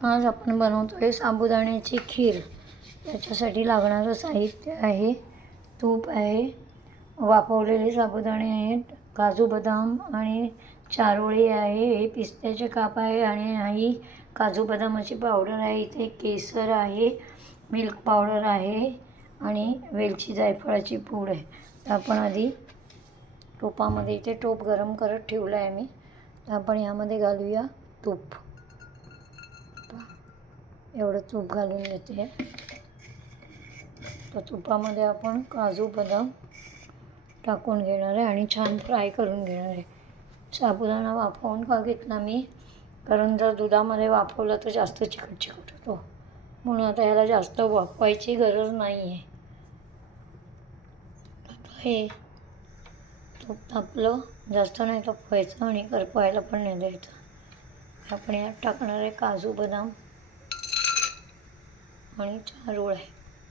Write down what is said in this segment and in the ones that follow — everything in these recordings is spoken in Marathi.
आज आपण बनवतोय साबुदाण्याची खीर. त्याच्यासाठी लागणारं साहित्य आहे, तूप आहे, वाफवलेले साबुदाणे आहेत, काजू बदाम आणि चारोळी आहे, हे पिस्त्याचे काप आहे आणि ही काजू बदामाची पावडर आहे, इथे केसर आहे, मिल्क पावडर आहे आणि वेलची जायफळाची पूड आहे. तर आपण आधी तुपामध्ये इथे टोप गरम करत ठेवलं आहे मी. तर आपण यामध्ये घालूया तूप. एवढं तूप घालून घेते. तर तुपामध्ये आपण काजू बदाम टाकून घेणार आहे आणि छान फ्राय करून घेणार आहे. साबुदाणा वाफवून का घेतला मी, कारण जर दुधामध्ये वाफवलं तर जास्त चिकट होतो, म्हणून आता ह्याला जास्त वाफवायची गरज नाही आहे. हे तूप तापलं, जास्त नाही तापवायचं आणि करपायला पण नाही द्यायचं. आपण यात टाकणार आहे काजू बदाम आणि चारोळ आहे.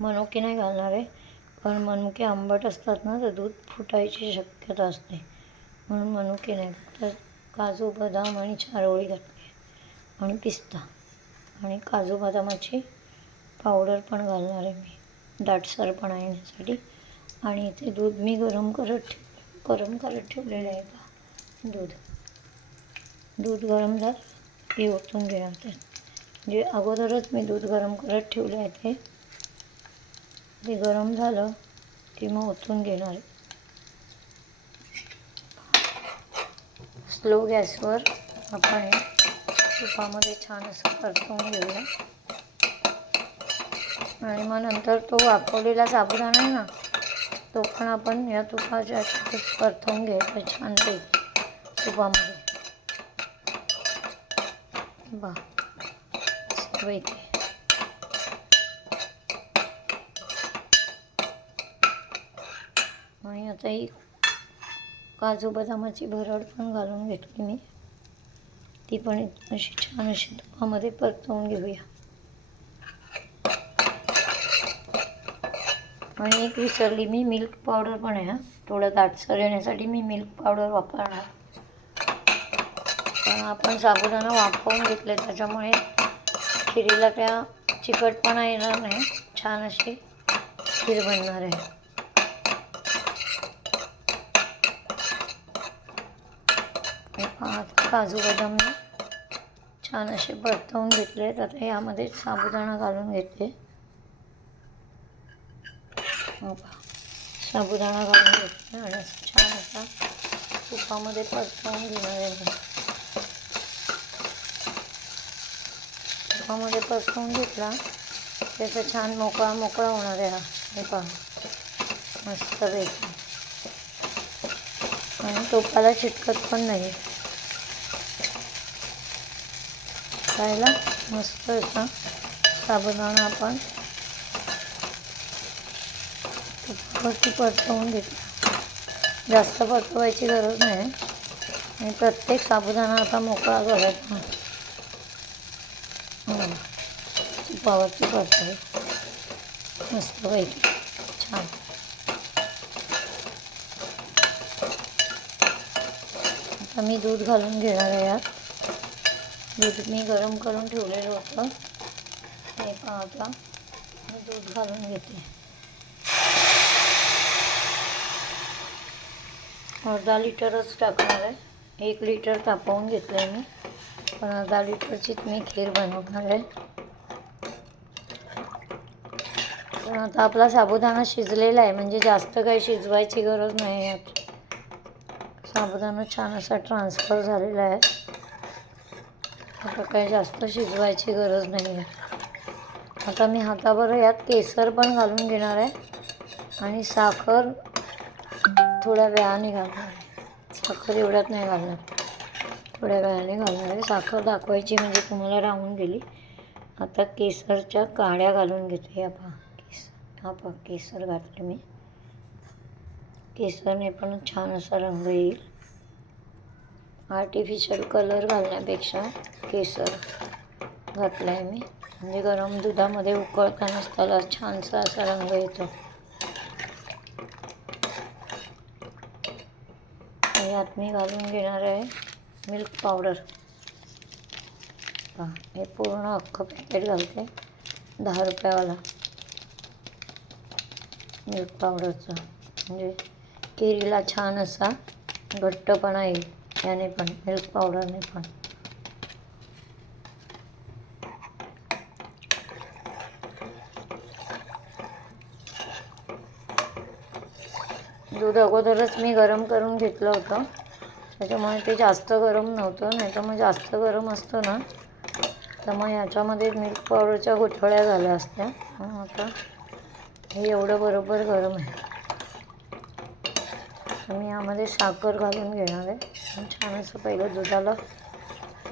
मनुके नाही घालणार आहे, कारण मनुके आंबट असतात ना, तर दूध फुटायची शक्यता असते, म्हणून मनुके नाही. फक्त काजू बदाम आणि चारोळी घातली आणि पिस्ता आणि काजू बदामाची पावडर पण घालणार आहे मी दाटसरपणा येण्यासाठी. आणि इथे दूध मी गरम करत ठेवलेलं आहे. दूध गरम झालं की ओतून घेणार ते. म्हणजे अगोदरच मी दूध गरम करत ठेवलं आहे, ते गरम झालं की मग ओतून घेणार आहे. स्लो गॅसवर आपण हे तुपामध्ये छान असं परतवून घेऊया. आणि मग नंतर तो वाफवलेला साबुदाणा आहे ना, तो पण आपण या तुपाच्या परतवून घ्यायचा छानपैकी तुपामध्ये. मस्तपैकी आणि आता ही काजू बदामाची भरड पण घालून घेतली मी. ती पण अशी छान अशी तुपामध्ये परतवून घेऊया. आणि एक विसरली मी, मिल्क पावडर पण आहे. थोडं दाटसर येण्यासाठी मी मिल्क पावडर वापरणार, पण आपण साबुदाणा वाफवून घेतले त्याच्यामुळे खिरीला त्या चिकटपणा येणार नाही, छान अशी खीर बनणार आहे. काजू बदाम छान असे परतवून घेतले. तर यामध्ये साबुदाणा घालून घेते. साबुदाणा घालून घेतले आणि छान असा तुपामध्ये परतवून घेणार आहे. तुपामध्ये परतवून घेतला त्याचा छान मोकळा होणार आहे. हे पहा मस्तपैकी, आणि तुपाला चिटकत पण नाही. खायला मस्त असा साबुदाणा आपण तुपावरती परतवून घेतला. जास्त परतवायची गरज नाही आणि प्रत्येक साबुदाणा आता मोकळा करायचा. तुपावरती परतवाय मस्तपैकी छान. आता मी दूध घालून घेणार आहे. यात दूध मी गरम करून ठेवलेलं होतं, हे पहा. आता मी दूध घालून घेते. अर्धा लिटरच टाकणार आहे. 1 लिटर तापवून घेतलं आहे मी, पण अर्धा लिटरचीच मी खीर बनवणार आहे. पण आता आपला साबुदाणा शिजलेला आहे, म्हणजे जास्त काही शिजवायची गरज नाही. यात साबुदाणा छान असा ट्रान्सफर झालेला आहे. आता काही जास्त शिजवायची गरज नाही आहे. आता मी हाताभर यात केसर पण घालून घेणार आहे आणि साखर थोड्या वेळाने घालणार आहे. साखर एवढ्यात नाही घालणार, थोड्या वेळाने घालणार आहे. साखर दाखवायची म्हणजे तुम्हाला राहून गेली. आता केसरच्या काड्या घालून घेते. हा पहा केसर घातले मी. केसरने पण छान असा रंग येईल. आर्टिफिशियल कलर घालण्यापेक्षा केसर घातला आहे मी, म्हणजे गरम दुधामध्ये उकळतानाच त्याला छानसा असा रंग येतो. यात मी घालून घेणार आहे मिल्क पावडर. हे पूर्ण अख्खं पॅकेट घालते, 10 रुपयावाला मिल्क पावडरचं. म्हणजे केळीला छान असा घट्टपणा येईल याने पण, मिल्क पावडरने पण. दूध अगोदरच मी गरम करून घेतलं होतं, त्याच्यामुळे ते जास्त गरम नव्हतं. नाही तर मग जास्त गरम असतं ना तर मग याच्यामध्ये मिल्क पावडरच्या गुठळ्या झाल्या असत्या. आता हे एवढं बरोबर गरम आहे. तर मी यामध्ये साखर घालून घेणार आहे. छान असं पहिलं दुधाला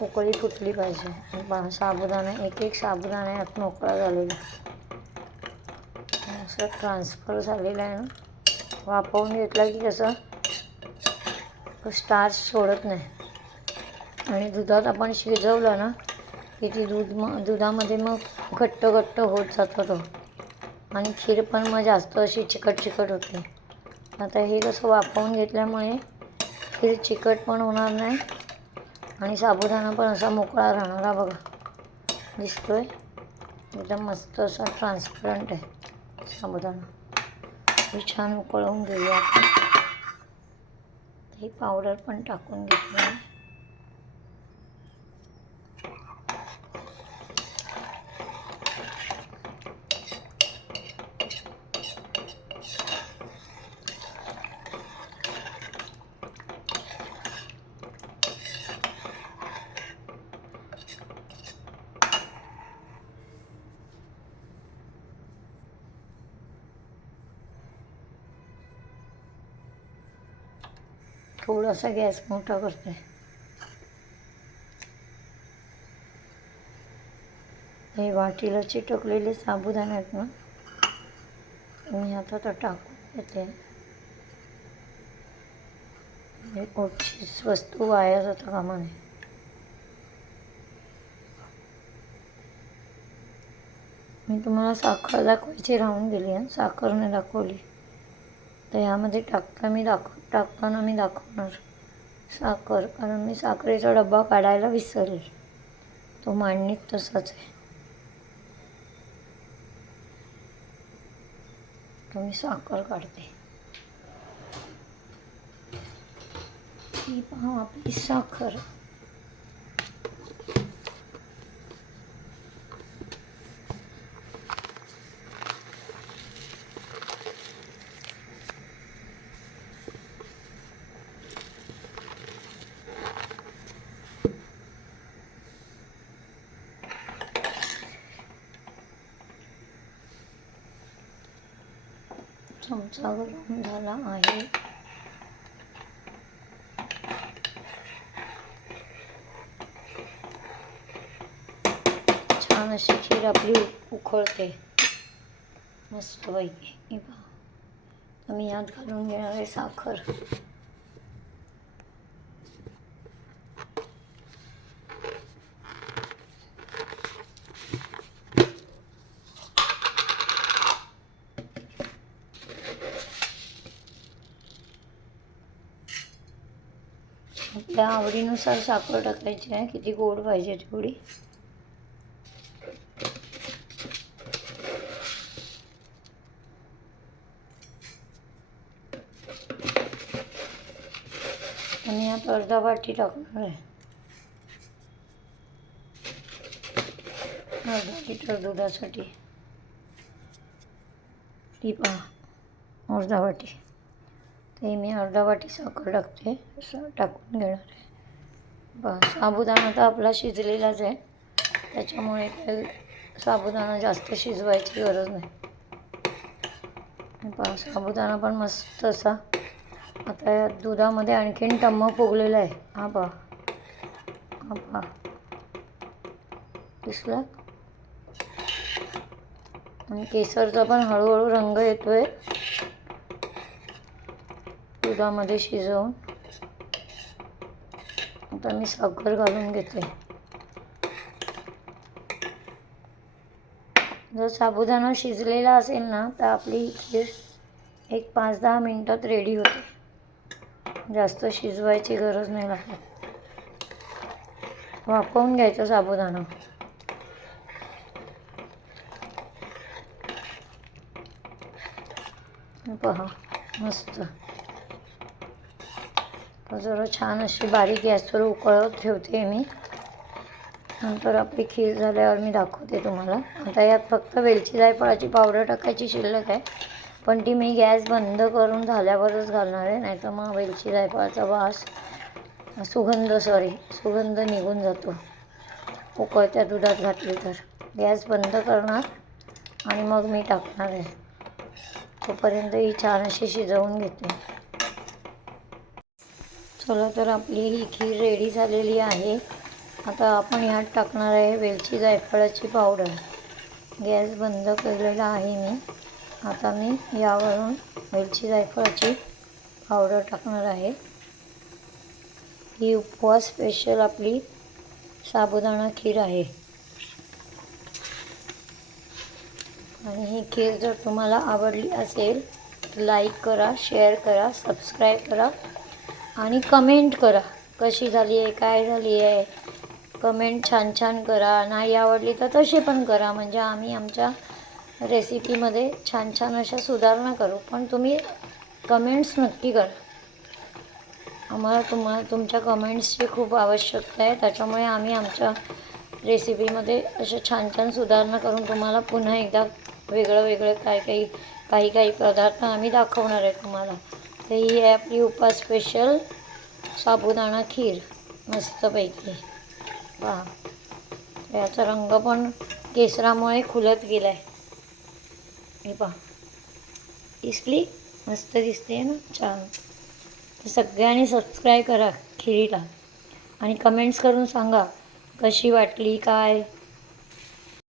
उकळी फुटली पाहिजे. साबुदाणा, एक साबुदाणा यात मोकळा झालेला असं ट्रान्सफर झालेलं आहे ना. वाफवून घेतला की कसं स्टार्च सोडत नाही. आणि दुधात आपण शिजवलं ना की ती दुधामध्ये मग घट्ट होत जातो तो, आणि खीर पण मग जास्त अशी चिकट होते. आता हे कसं वाफवून घेतल्यामुळे खीर चिकट पण होणार नाही आणि साबुदाणा पण असा मोकळा राहणार. हा बघा, दिसतोय एकदम मस्त असा ट्रान्सपरंट आहे साबुदाणा. हे छान उकळवून घेऊया आपण. ही पावडर पण टाकून घेतली. थोडासा गॅस मोठा करते. हे वाटीला चिटकलेले साबुदाणे आहेत ना, मी आता तर टाकून घेते. हे कुठचीच वस्तू वाया जाता कामा नये. मी तुम्हाला साखर दाखवायची राहून गेली आहे, साखरने दाखवली. तर यामध्ये टाकताना मी दाखवणार साखर, कारण मी साखरेचा डब्बा काढायला विसरले. तो मांडणीत तसाच आहे. तर मी साखर काढते. ही पहा आपली साखर. चमचा गरम झाला आहे. छान अशी खीर आपली उखळते मस्तपैकी. हे पहा, तर मी यात घालून घेणार आहे साखर. आपल्या आवडीनुसार साखर टाकायची आहे, किती गोड पाहिजे तेवढी. आणि यात अर्धा वाटी टाकणार आहे. अर्धा लिटर दुधासाठी ती पहा अर्धा वाटी. ते मी अर्धा वाटी साखर टाकते, असं टाकून घेणार आहे. बस, साबुदाणा तर आपला शिजलेलाच आहे, त्याच्यामुळे काही साबुदाणा जास्त शिजवायची गरज नाही. पहा, साबुदाणा पण मस्त असा आता या दुधामध्ये आणखीन टम्म फुगलेला आहे. हा पहा दिसला. आणि केसरचा पण हळूहळू रंग येतोय दुधामध्ये शिजवून. आता मी साखर घालून घेते. जर साबुदाणा शिजलेला असेल ना तर आपली खीर एक 5-10 मिनटात रेडी होते. जास्त शिजवायची गरज नाही लागत. वाफवून घ्यायचं साबुदाणा. पहा मस्त. जरा छान अशी बारीक गॅसवर उकळत ठेवते मी. नंतर आपली खीर झाल्यावर मी दाखवते तुम्हाला. आता यात फक्त वेलची जायफळाची पावडर टाकायची शिल्लक आहे, पण ती मी गॅस बंद करून झाल्यावरच घालणार आहे, नाहीतर मग वेलची जायफळाचा वास सुगंध निघून जातो उकळत्या दुधात घातली तर. गॅस बंद करणार आणि मग मी टाकणार आहे. तोपर्यंत ही छान अशी शिजवून घेते. चला तर आपली ही खीर रेडी झालेली आहे. आता आपण ह्यात टाकणार आहे वेलची जायफळाची पावडर. गॅस बंद केलेला आहे मी. आता मी यावरून वेलची जायफळाची पावडर टाकणार आहे. ही उपवास स्पेशल आपली साबुदाणा खीर आहे. आणि ही खीर जर तुम्हाला आवडली असेल तर लाईक करा, शेअर करा, सबस्क्राईब करा आणि कमेंट करा कशी झाली आहे, काय झाली आहे. कमेंट छान छान करा. नाही आवडली तर तसे पण करा, म्हणजे आम्ही आमच्या रेसिपीमध्ये छान छान अशा सुधारणा करू. पण तुम्ही कमेंट्स नक्की करा. आम्हाला तुमच्या कमेंट्सची खूप आवश्यकता आहे. त्याच्यामुळे आम्ही आमच्या रेसिपीमध्ये अशा छान छान सुधारणा करून तुम्हाला पुन्हा एकदा वेगळं काही पदार्थ आम्ही दाखवणार आहे तुम्हाला. तर ही आहे आपली उपवास स्पेशल साबुदाणा खीर मस्तपैकी. पहा याचा रंग पण केसरामुळे खुलत गेला आहे. हे पहा दिसली, मस्त दिसते ना, छान. सगळ्यांनी सबस्क्राईब करा खिरीला आणि कमेंट्स करून सांगा कशी वाटली, काय